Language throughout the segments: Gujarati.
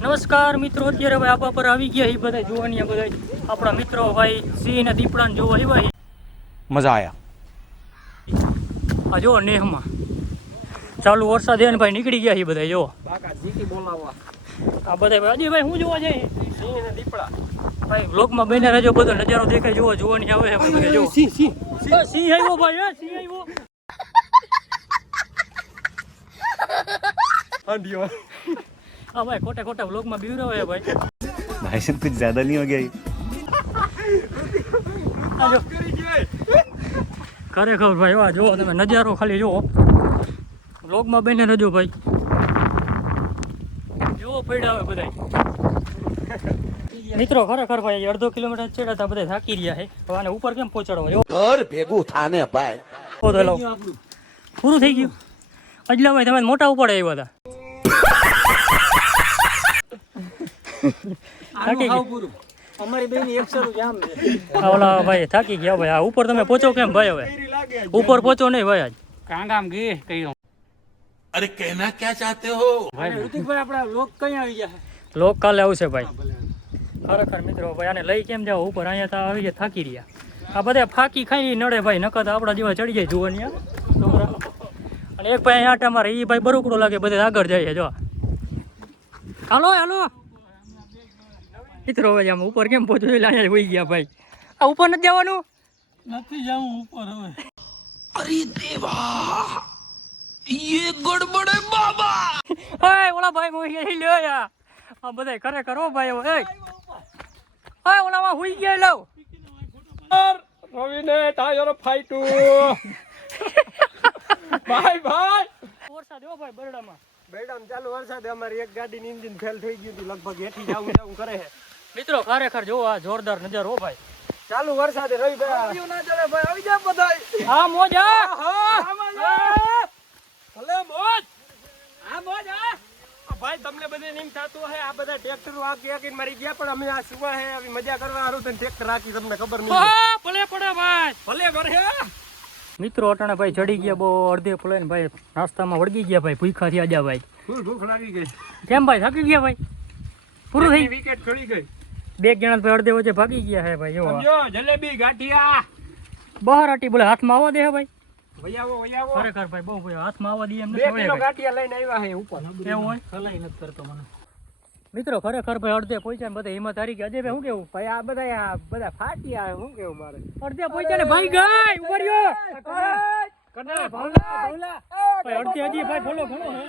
નમસ્કાર મિત્રો, અત્યારે ભાઈ આપણા પર આવી ગયા એ બધા જોવાની બધા આપણા મિત્રો ભાઈ સિંહ ને દીપડાને જોવા આવ્યા. મજા આયા. આ જો નેહમાં ચાલુ વરસાદ એને ભાઈ નીકળી ગયા એ બધા જો બાકા જીકી બોલાવવા આ બધા ભાઈ અજયભાઈ શું જોવા જાય સિંહ ને દીપડા ભાઈ બ્લોગમાં બેને રહેજો, બધો નજારો દેખાય જોવા જોવાની આવે છે ભાઈ. જો સિંહ આવ્યો ભાઈ, સિંહ આવ્યો. અંડિયો હા ભાઈ, ખોટા ખોટા બ્લોગમાં બીવરાવે ભાઈ. भाई साहब कुछ ज्यादा नहीं हो गया ये? ખરેખર ભાઈ આ જુઓ તમે નજારો ખાલી જુઓ, બ્લોગમાં બેને રહેજો ભાઈ. જેવો પડ્યા આવે બધા મિત્રો. ખરેખર ભાઈ અડધો કિલોમીટર ચડ્યા બધા થાકી રહ્યા છે. હવે આને ઉપર કેમ પહોંચાડવા જો ઘર ભેગું થાને ભાઈ. પૂરું થઈ ગયું. અજલા ભાઈ તમે મોટા ઉપર આવ્યા હતા. થાકી ગયા અમારી બેન 100 જામ છે. ઓલા ભાઈ થાકી ગયા ભાઈ. આ ઉપર તમે પહોંચો કેમ ભાઈ? હવે ઉપર પહોંચો નહીં ભાઈ. આજ કાંગામ ગઈ કઈ અરે कहना क्या चाहते हो? ઋતિકભાઈ આપડા લોક કઈ આવી ગયા લોક કાલે આવશે ભાઈ. ખરેખર મિત્રો ભાઈ આને લઈ કેમ જાવ ઉપર? અહીંયા તો આવી ગયા થાકી રહ્યા. આ બધા ફાકી ખાઈ નડે ભાઈ, નકર તો આપણા જેવા ચડી જાય જોવાની છોકરા. અને એક ભાઈ આટા મારે એ ભાઈ બરોકડો લાગે, બધે આગળ જાય જો. હાલો હાલો મિત્રો, હવે આમ ઉપર કેમ પહોંચો એટલે અહીંયા હોઈ ગયા ભાઈ. આ ઉપર નથી જવાનું, નથી જાવું ઉપર હવે. अरे देवा ये गड़बड़ है बाबा. ઓય ઓલા ભાઈ મોઈ લ્યો યા. આ બધા ખરેખર હો ભાઈ. ઓય ઓલામાં હોઈ ગયા લો. રવિને ટાયર ફાઈટુ ભાઈ ભાઈ વરસાદ હો ભાઈ બરડામાં. બેડામ ચાલુ વરસાદ અમારી એક ગાડીની એન્જિન ફેલ થઈ ગયું હતું, લગભગ હેઠી જાવું કરે છે. મિત્રો ખરેખર જો આ જોરદાર નજારો હો ભાઈ. ચાલુ વરસાદે રવિભાઈ ના ચાલે ભાઈ, આવી જા બધાય. હા મોજા ભલે મોજ. હા મોજ. ભાઈ તમને બધે નીમ થાતું હે, આ બધા ટ્રેક્ટર આકી મરી ગયા, પણ અમે આ સુવા હે આવી મજા કરવા હારું તને ટ્રેક્ટર આકી, તમને ખબર નહીં. હા ભલે પડે ભાઈ, ભલે વરહે. મિત્રો અટાણે ભાઈ ચડી ગયા બહુ અડધે ફૂલે ને ભાઈ, નાસ્તામાં વળગી ગયા ભાઈ, ભૂખા થયા જા ભાઈ. ફૂલ ભૂખ લાગી ગઈ. કેમ ભાઈ થાકી ગયા ભાઈ? પૂરું થઈ વિકેટ છોડી ગઈ. બે જણા ભાઈ અડધે વચ્ચે ભાગી ગયા હે ભાઈ. જો સમજો જલેબી ગાંઠિયા બહાર આટી બોલે હાથમાં આવવા દે હે ભાઈ. વયાવો વયાવો. ખરેખર ભાઈ બહુ ભાઈ હાથમાં આવવા દે એમ 2 કિલો ગાંઠિયા લઈને આવ્યા હે ઉપર. એવું હોય ખલાઈ નથી કરતો મને. મિત્રો ખરેખર ભાઈ અડધે પહોંચ્યા ને બધા હિંમત હારી ગયા. અજય ભાઈ શું કેવું ભાઈ? આ બધા ફાટ્યા, શું કેવું મારે? અડધે પહોંચ્યા ને ભાઈ ગઈ ઉપર ગયો. ભાઈ અડધે હજી ભાઈ ફોલો ઘણો હે,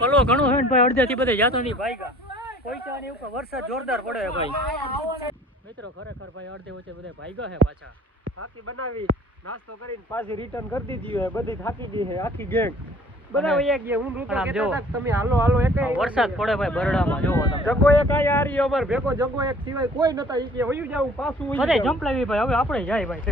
ફોલો ઘણો હે ને ભાઈ. અડધે થી બધા જાતો નહીં ભાઈ ગા પહોંચ્યા ને ઉપર વરસાદ જોરદાર પડે છે ભાઈ. મિત્રો ખરેખર ભાઈ અડધે વચ્ચે બધા ભાઈ ગયા હે પાછા. થાકી બનાવી નાસ્તો કરીને પાછી રિટર્ન કરી દીધી હે, બધી થાકી ગઈ હે આખી ગેંગ. બધા વયા ગયા. હું ઋતુ કહેતા હતા કે તમે હાલો હાલો. એક વરસાદ પડે ભાઈ બરડામાં જોવો તમે. જગો એક આયા હારી અમાર ભેગો જગો એક સિવાય કોઈ નતા. ઈ કે વયું જાવું પાછું બધે જમ્પ લાવી ભાઈ. હવે આપણે જાય ભાઈ.